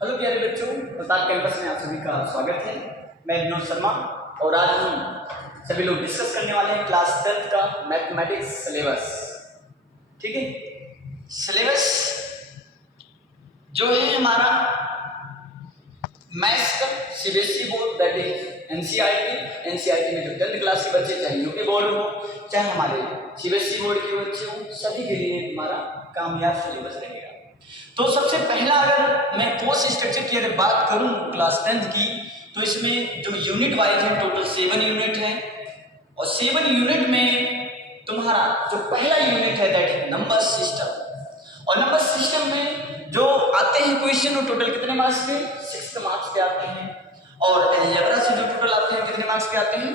Hello प्यारे बच्चों, Pratap campus में आप सभी का स्वागत है। मैं विनोद शर्मा और आज हम सभी लोग डिस्कस करने वाले हैं क्लास 10 का मैथमेटिक्स सिलेबस। ठीक है, सिलेबस जो है हमारा मैथ्स का CBSE board that is NCERT में जो 10th क्लास के बच्चे, चाहे यूपी बोर्ड हो चाहे हमारे सीबीएसई बोर्ड के बच्चे हो, सभी के लिए हमारा कामयाब सिलेबस रहेगा। तो सबसे पहला अगर मैं कोर्स स्ट्रक्चर की अगर बात करूं क्लास 10th की, तो इसमें जो यूनिट वाइज है टोटल 7 यूनिट है और 7 यूनिट में तुम्हारा जो पहला यूनिट है दैट इज नंबर सिस्टम। और नंबर सिस्टम में जो आते हैं क्वेश्चन वो टोटल कितने मार्क्स के? 6 मार्क्स के आते हैं। और अलजेब्रा से जो टोटल आते हैं कितने मार्क्स के आते हैं?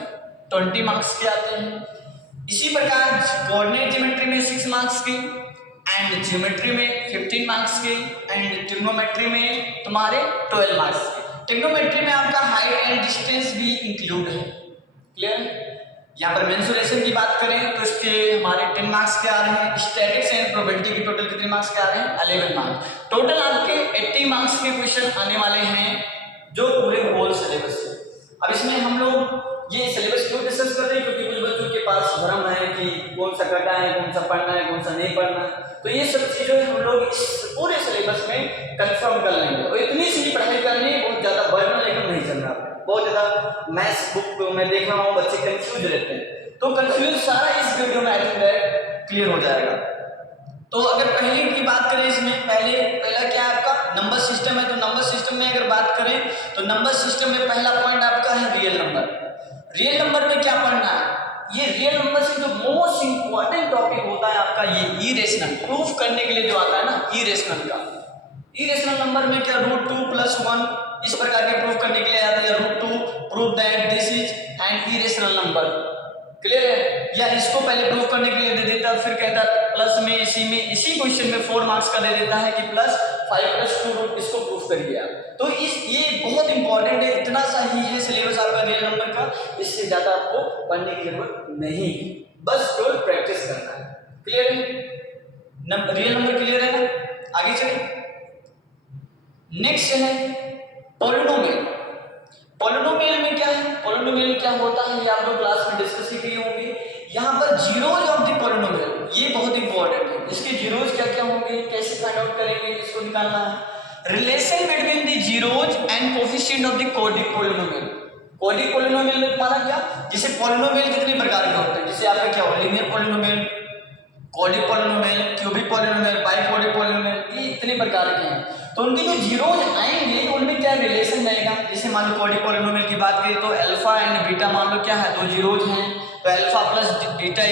20 मार्क्स के आते हैं। इसी प्रकार कोऑर्डिनेट ज्योमेट्री में 6 मार्क्स के एंड ज्योमेट्री में 15 मार्क्स के एंड ट्रिग्नोमेट्री में तुम्हारे 12 मार्क्स के। ट्रिग्नोमेट्री में आपका हाइट एंड डिस्टेंस भी इंक्लूड है। क्लियर? यहाँ पर मेंसुरेशन की बात करें तो इसके हमारे 10 मार्क्स के आ रहे हैं। स्टैटिक्स एंड प्रोबेबिलिटी के टोटल कितने मार्क्स के आ रहे हैं? 11 मार्क्स। टोटल आपके 80 मार्क्स के क्वेश्चन आने वाले हैं जो पूरे होल सिलेबस से। अब इसमें हम लोग ये सिलेबस क्यों डिस्कस कर रहे हैं? क्योंकि कुछ बच्चों के पास भ्रम है कि कौन सा करना है, कौन सा पढ़ना है, कौन सा नहीं पढ़ना है। तो ये सब चीजें हम लोग इस पूरे सिलेबस में कंफर्म कर लेंगे। और इतनी सी पढ़ाई करनी, बहुत ज्यादा बर्डन लेकर नहीं चलना। बहुत ज्यादा मैथ्स बुक में देख रहा हूँ बच्चे कंफ्यूज रहते हैं, तो कंफ्यूज सारा इस वीडियो में आई थिंक क्लियर हो जाएगा। तो अगर पहले की बात करें, इसमें पहला क्या है आपका? नंबर सिस्टम है। तो नंबर सिस्टम में अगर बात करें तो नंबर सिस्टम में पहला पॉइंट आपका है रियल नंबर। रियल नंबर में क्या पढ़ना है? ये रियल नंबर से जो मोस्ट इंपॉर्टेंट टॉपिक होता है आपका ये इरेशनल, प्रूफ करने के लिए जो आता है ना इरेशनल का। इरेशनल नंबर में क्या √2 + 1 इस प्रकार के प्रूफ करने के लिए आता है। √2 prove that this is an irrational number. Clear है? या इसको पहले प्रूफ करने के लिए दे देता है, फिर कहता है प्लस में इसी क्वेश्चन में 4 मार्क्स का दे देता है कि +5 + 2 इसको प्रूफ करिए आप। तो ये बहुत इंपॉर्टेंट है। इतना सा ही है सिलेबस आपका रियल नंबर का, इससे ज्यादा आपको पढ़ने की जरूरत नहीं है, बस केवल प्रैक्टिस करना है। क्लियर है? रियल नंबर क्लियर है ना? आगे चलिए, नेक्स्ट है पॉलिनोमियल। पॉलिनोमियल में क्या है? पॉलिनोमियल क्या होता है ये आप लोग क्लास में डिस्कस ही किए होंगे। यहाँ पर जीरोज ऑफ द पॉलिनोमियल ये बहुत इंपॉर्टेंट है। इसके जीरोज क्या क्या होंगे, कैसे फाइंड आउट करेंगे, इसको निकालना है। Relation between the zeros and coefficient of the quadric polynomial. Quadratic polynomial में तुम्हारा क्या, जैसे पॉलिनोमियल कितने प्रकार के होते हैं, जैसे आपका क्या हो, linear polynomial, quadratic polynomial, cubic polynomial, biquadratic polynomial, ये इतने प्रकार के हैं। तो उनके जो जीरोज आएंगे उनमें क्या रिलेशन रहेगा। जैसे मान लो क्वाड्रिक पॉलिनोमियल की बात करें तो अल्फा एंड बीटा मान लो क्या है, दो जीरोज हैं, तो alpha + beta =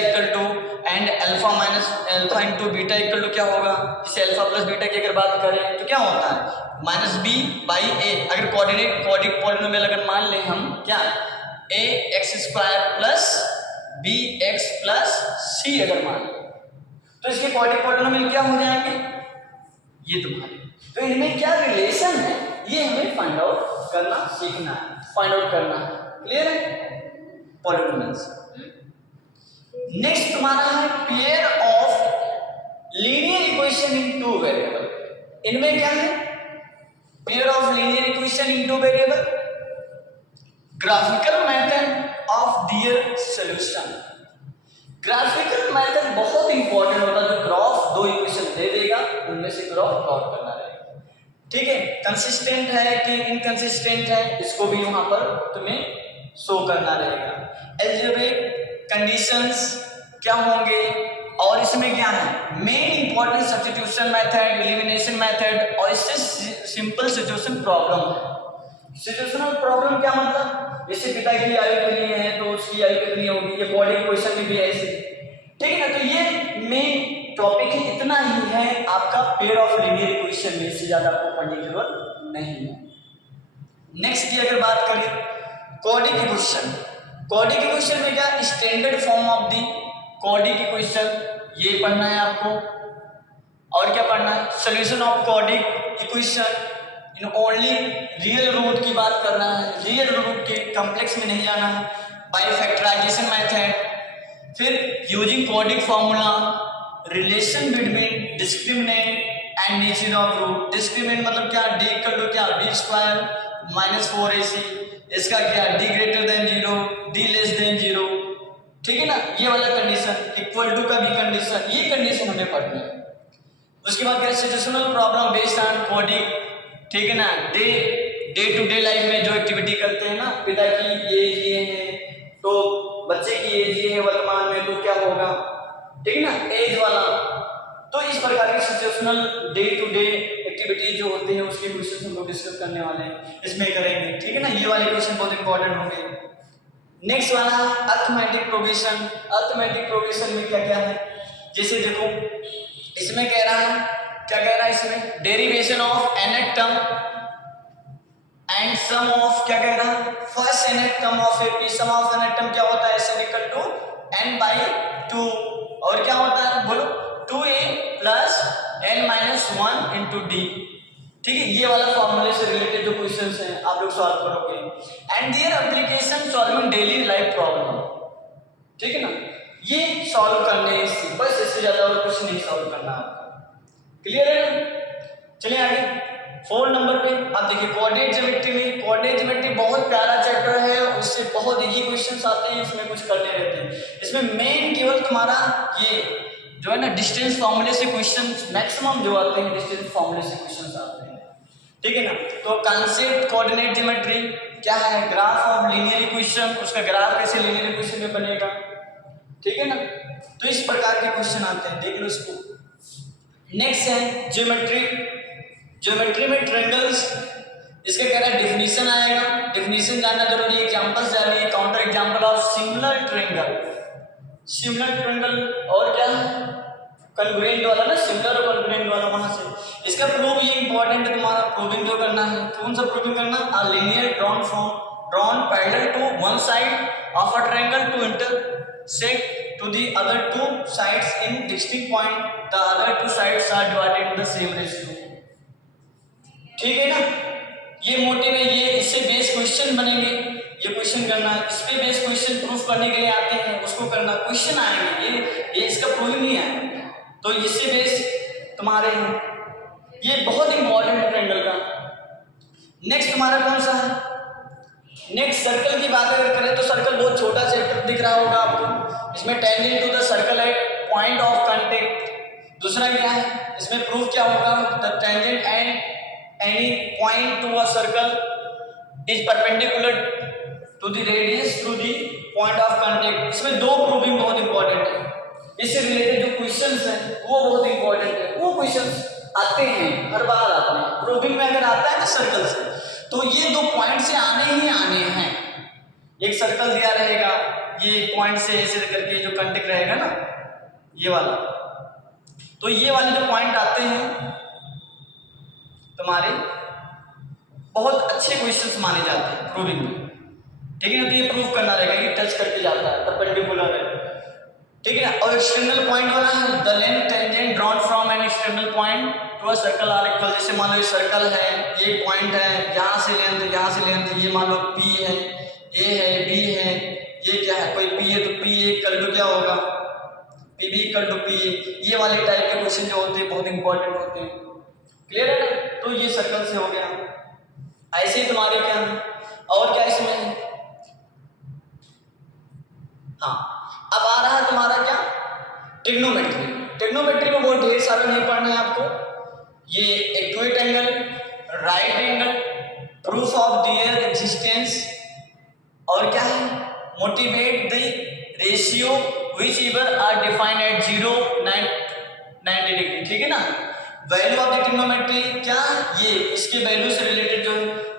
and alpha - alpha × beta = क्या होगा? जैसे अल्फा + बीटा की अगर बात करें तो क्या होता है -b/a। अगर क्वाड्रिक पॉलिनोमियल अगर मान लें हम क्या, ax² + bx + c अगर मान लें तो इसके क्वाड्रिक पॉलिनोमियल क्या हो जाएंगे ये तुम्हारे। तो इनमें क्या रिलेशन है ये हमें फाइंड आउट करना सीखना है, फाइंड आउट करना है। क्लियर है? पॉलिनोमियल्स। नेक्स्ट तुम्हारा है pair of linear equation in 2 variable. इनमें क्या है? Pair of linear equation in 2 variable, graphical method of their solution. Graphical method बहुत इंपॉर्टेंट होता है, जो ग्राफ 2 इक्वेशन दे देगा उनमें से ग्राफ प्लॉट करना रहेगा। ठीक है? कंसिस्टेंट है कि इनकंसिस्टेंट है इसको भी वहां पर तुम्हें शो करना रहेगा। अलजेब्रिक कंडीशंस क्या होंगे और इसमें क्या है main important substitution method, elimination method और इससे सिंपल सिचुएशन प्रॉब्लम है। सिचुएशनल प्रॉब्लम क्या मतलब, जैसे पिता की आयु कितनी है तो उसकी आयु कितनी होगी, ये बॉडी क्वेश्चन में भी ऐसे। ठीक है ना? तो ये मेन टॉपिक है, इतना ही है आपका पेयर ऑफ लीनियर इक्वेशन में, इससे ज्यादा आपको पढ़ने की जरूरत नहीं है। नेक्स्ट की अगर बात करें क्वाड्रिक इक्वेशन। क्वाड्रिक इक्वेशन में क्या, standard form of the quadratic equation ये पढ़ना है आपको। और क्या पढ़ना है? Solution of quadratic equation in only real root की बात करना है, रियल रूट के कॉम्प्लेक्स में नहीं जाना है। बाय फैक्टराइजेशन मेथड, फिर using quadric formula, relation between discriminant and नीचे ऑफ रूट। डिस्क्रिमिनेंट मतलब क्या, d इक्वल टू क्या, d स्क्वायर माइनस 4ac, इसका क्या, d greater than 0, d less than 0, ठीक है ना, ये वाला कंडीशन, इक्वल टू का भी कंडीशन, ये कंडीशन हमें पढ़नी है। उसके बाद क्या, situational problem based on body, ठीक है ना, डे टू डे लाइफ में जो एक्टिविटी करते हैं ना, पिता की एज ये है तो बच्चे की एज ये है वर्तमान में, तो क्या होगा, ठीक है ना, एज वाला। तो इस प्रकार के situational day to day activities जो होते हैं उसके क्वेश्चन हम लोग डिस्कस करने वाले हैं, इसमें करेंगे, ठीक है ना, ये वाले क्वेश्चन बहुत इंपॉर्टेंट होंगे। नेक्स्ट वाला अर्थमेटिक प्रोग्रेशन। अर्थमेटिक प्रोग्रेशन में क्या क्या है, जैसे देखो इसमें कह रहा है, क्या कह रहा है इसमें, derivation of nth term and sum of, क्या कह रहा है, first nth term of AP, sum of nth term क्या होता है, n इक्वल टू n/2, और क्या होता है बोलो, 2a plus n minus 1 into d, ठीक है, ये वाला फॉर्मूले से रिलेटेड जो क्वेश्चंस हैं आप लोग सॉल्व करोगे, and their application solving daily life problem, ठीक है ना, ये सॉल्व करने से, बस इससे ज्यादा और कुछ नहीं सॉल्व करना आपको, क्लियर है ना। चलिए आगे 4 नंबर पे आप देखिए कोऑर्डिनेट ज्योमेट्री में। कोऑर्डिनेट ज्योमेट्री बहुत प्यारा चैप्टर है, उससे बहुत इजी क्वेश्चंस आते हैं, इसमें कुछ करने रहते हैं। इसमें मेन केवल तुम्हारा ये जो है ना डिस्टेंस फॉर्मूले से क्वेश्चंस मैक्सिमम जो आते हैं, डिस्टेंस फॉर्मूले से क्वेश्चंस आते हैं, ठीक है ना। तो कॉन्सेप्ट कोऑर्डिनेट ज्योमेट्री क्या है, ग्राफ ऑफ लीनियर इक्वेशन, उसका ग्राफ कैसे लीनियर इक्वेशन में बनेगा, ठीक है ना, तो इस प्रकार के क्वेश्चन आते हैं, देख लो इसको। नेक्स्ट है ज्योमेट्री। ज्योमेट्री में ट्रायंगल्स, इसका कह रहा है डेफिनेशन आएगा, डेफिनेशन जानना जरूरी है, एग्जांपल्स जानिए, counter example of similar triangle. Similar triangle और क्या कॉन्ग्रुएंट वाला ना, सिमिलर और कॉन्ग्रुएंट वाला, वहां से इसका प्रूफ ये इंपॉर्टेंट है तुम्हारा, प्रूविंग जो करना है, कौन सा प्रूविंग करना, a linear drawn parallel to one side of a triangle to intersect to the other two sides in distinct point, the other two sides are divided in the same ratio, ठीक है ना। ये motive है, ये इससे base question बनेंगे, ये question करना, इस पे बेस क्वेश्चन प्रूफ करने के लिए आते हैं, उसको करना, क्वेश्चन आएंगे, ये इसका प्रूफ नहीं है, तो इससे बेस तुम्हारे हैं, ये बहुत इंपॉर्टेंट है ट्रायंगल का। नेक्स्ट तुम्हारा कौन सा है, नेक्स्ट सर्कल की बात अगर करें तो सर्कल बहुत छोटा चैप्टर दिख रहा होगा आपको, इसमें tangent to the circle at point of contact. दूसरा क्या है, इसमें प्रूफ क्या होगा, the tangent and any point to a circle is perpendicular to the radius to the point of contact. इसमें दो प्रूविंग बहुत इंपॉर्टेंट है, इससे रिलेटेड जो क्वेश्चंस हैं वो बहुत इंपॉर्टेंट है, वो क्वेश्चंस आते हैं, हर बार आते हैं प्रूविंग में, अगर आता है ना सर्कल से, तो ये दो पॉइंट से आने ही आने हैं। एक सर्कल दिया रहेगा, ये पॉइंट से ऐसे करके जो कांटेक्ट रहेगा ना, ये वाला, तो ये वाले जो पॉइंट आते हैं तुम्हारे बहुत अच्छे क्वेश्चंस माने जाते हैं प्रूविंग में, ठीक है ना। तो ये प्रूव करना रहेगा कि टच करके जाता है, परपेंडिकुलर है, ठीक है ना। और एक्सटर्नल पॉइंट वाला है, the length tangent drawn from an external point to a circle are equal, जैसे मान लो ये सर्कल है, ये पॉइंट है, यहाँ से लेंथ, ये मान लो P है, A है, B है, ये क्या है, कोई P है तो P इक्वल टू क्या होगा, PB इक्वल टू P, ये वाले टाइप के क्वेश्चन जो होते हैं बहुत इंपॉर्टेंट होते हैं, क्लियर है ना। तो ये सर्कल से हो गया, ऐसे ही तुम्हारे क्या है, और क्या इसमें है, हाँ अब आ रहा है तुम्हारा क्या, ट्रिग्नोमेट्री। ट्रिग्नोमेट्री में बहुत ढेर सारा नहीं पढ़ना है आपको, ये acute angle, right angle, proof of their existence, और क्या है, motivate the ratio which ever are defined at 0, 90 degree, ठीक है ना। वैल्यू ऑफ द ट्रिग्नोमेट्री क्या, ये इसके वैल्यू से रिलेटेड जो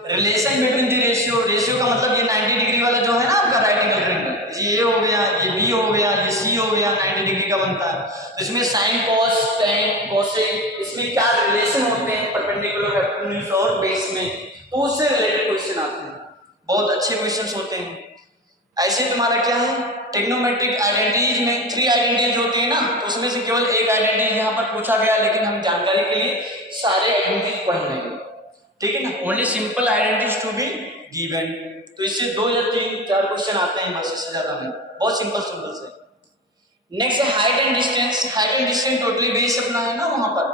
relation between the ratio, ratio का मतलब ये 90 डिग्री वाला जो है ना आपका राइट एंगल ट्रायंगल, ये हो गया, ये बी हो गया, ये सी हो गया, 90 डिग्री का बनता है। तो इसमें साइन कॉस टेन कोसेक, इसमें क्या रिलेशन होते हैं परपेंडिकुलर हाइपोटेन्यूज और बेस में, तो उससे रिलेटेड क्वेश्चन आते हैं, बहुत अच्छे क्वेश्चंस होते हैं। ऐसे तुम्हारा क्या है, ट्रिग्नोमेट्रिक आइडेंटिटीज में 3 आइडेंटिटीज होती है ना, तो उसमें से केवल एक आइडेंटिटी यहाँ पर पूछा गया, लेकिन हम जानकारी के लिए सारे आइडेंटिटीज पढ़ लेंगे, ठीक है ना। Only simple identities to be given, तो इससे 2 या 3-4 क्वेश्चन आते हैं, बस इससे ज्यादा नहीं, बहुत सिंपल से। नेक्स्ट है height and distance. Height and distance totally base अपना है ना वहां पर,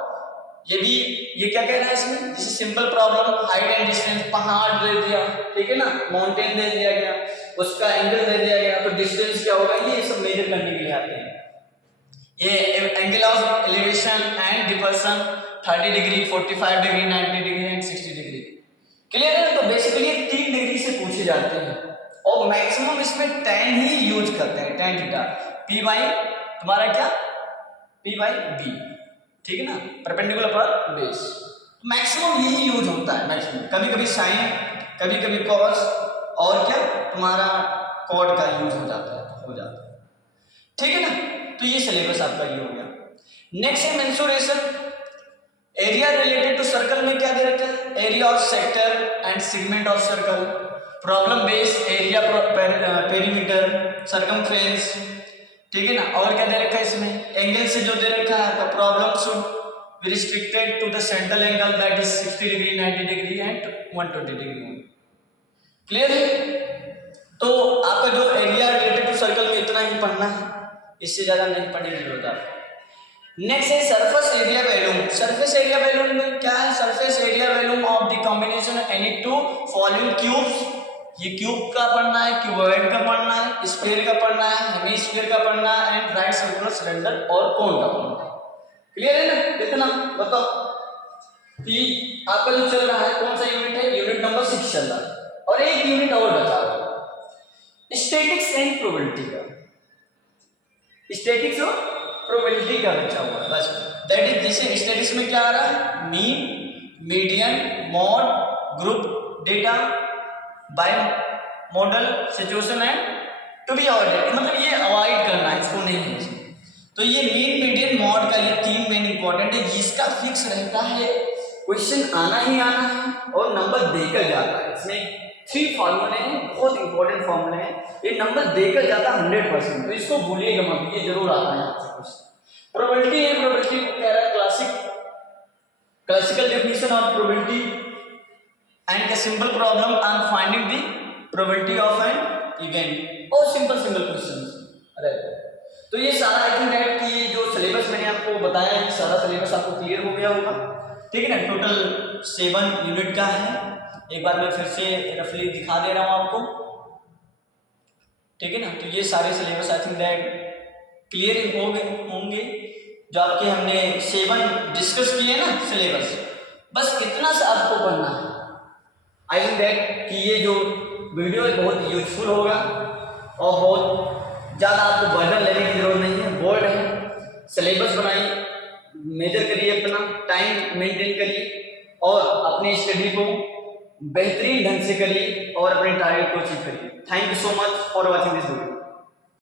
ये भी, ये क्या कह रहा है इसमें, जैसे simple problem height and distance, पहाड़ दे दिया, ठीक है ना, माउंटेन दे दिया गया, उसका एंगल दे दिया गया, तो डिस्टेंस क्या होगा, ये सब मेजर करने के लिए आते हैं। ये angle of elevation and depression 30 degree, 45 degree, 90 degree and 60 degree. Clear है? तो बेसिकली 3 डिग्री से पूछे जाते हैं और मैक्सिमम इसमें tan ही यूज करते हैं, tan थीटा, p बाई तुम्हारा क्या, p बाई b, ठीक है ना, परपेंडिकुलर पर बेस, मैक्सिमम यही यूज होता है मैक्सिमम, कभी कभी साइन, कभी कभी कॉस और क्या तुम्हारा कॉड का यूज हो जाता है, ठीक है ना। तो ये सिलेबस आपका ये हो गया। नेक्स्ट है mensuration, area related to circle में क्या दे रखा है, area of sector and segment of circle, problem base area perimeter circumference, ठीक है ना, और क्या दे रखा है इसमें, एंगल से जो दे रखा है तो problem should be restricted to the central angle that is 60 degree, 90 degree and 120 degree. Clear है? तो आपका जो एरिया रिलेटेड टू सर्कल में इतना ही पढ़ना है, इससे ज्यादा नहीं पढ़ने की जरूरत है। नेक्स्ट है surface area volume. Surface area volume में क्या है, surface area volume of the combination any two following cubes, ये क्यूब का पढ़ना है, क्यूबॉइड का पढ़ना है, स्फीयर का पढ़ना है, हेमिस्फीयर का पढ़ना है एंड राइट सर्कुलर सिलेंडर और कोन का पढ़ना है। क्लियर है ना? इतना बताओ कि आपका जो चल रहा है कौन सा यूनिट है, यूनिट नंबर 6 चल रहा है और एक यूनिट और बचा हुआ है स्टैटिक्स एंड प्रोबेबिलिटी का, स्टैटिक्स और प्रोबेबिलिटी का बचा हुआ है बस। दैट इज जैसे स्टैटिक्स में क्या आ रहा है, mean, median, mode, group data, by model, situation and to be avoided, मतलब ये अवॉइड करना है, इसको नहीं है इसमें। तो ये मीन, मीडियन, मॉड का ये 3 मेन इंपॉर्टेंट है, जिसका फिक्स रहता है, क्वेश्चन आना ही आना है और नंबर देकर जाता है। इसमें 3 फॉर्मूले हैं, बहुत इंपॉर्टेंट फॉर्मूले हैं, ये नंबर देकर जाता है 100%, तो इसको भूलिएगा मत, ये जरूर आता है आपसे क्वेश्चन। प्रोबेबिलिटी है, प्रोबेबिलिटी को कह रहा है classical definition of probability and a simple problem on finding the probability of an event और सिंपल क्वेश्चंस। अरे तो ये सारा आई थिंक दैट कि ये जो सिलेबस मैंने आपको बताया है, सारा सिलेबस आपको क्लियर हो गया होगा, ठीक है ना। टोटल 7 यूनिट का है, एक बार मैं फिर से रफली दिखा दे रहा हूँ आपको, ठीक है ना। तो ये सारे syllabus I think that clear होंगे जो आपके हमने 7 डिस्कस किए ना सिलेबस, बस इतना सा आपको पढ़ना है। आई थिंक दैट कि ये जो वीडियो है बहुत यूजफुल होगा और बहुत ज़्यादा आपको बर्डन लेने की जरूरत नहीं है। बोर्ड है, सिलेबस बनाइए, मेजर करिए, अपना टाइम मेंटेन करिए और अपनी स्टडी को बेहतरीन ढंग से करिए और अपने टारगेट को अचीव करिए। Thank you so much for watching this video.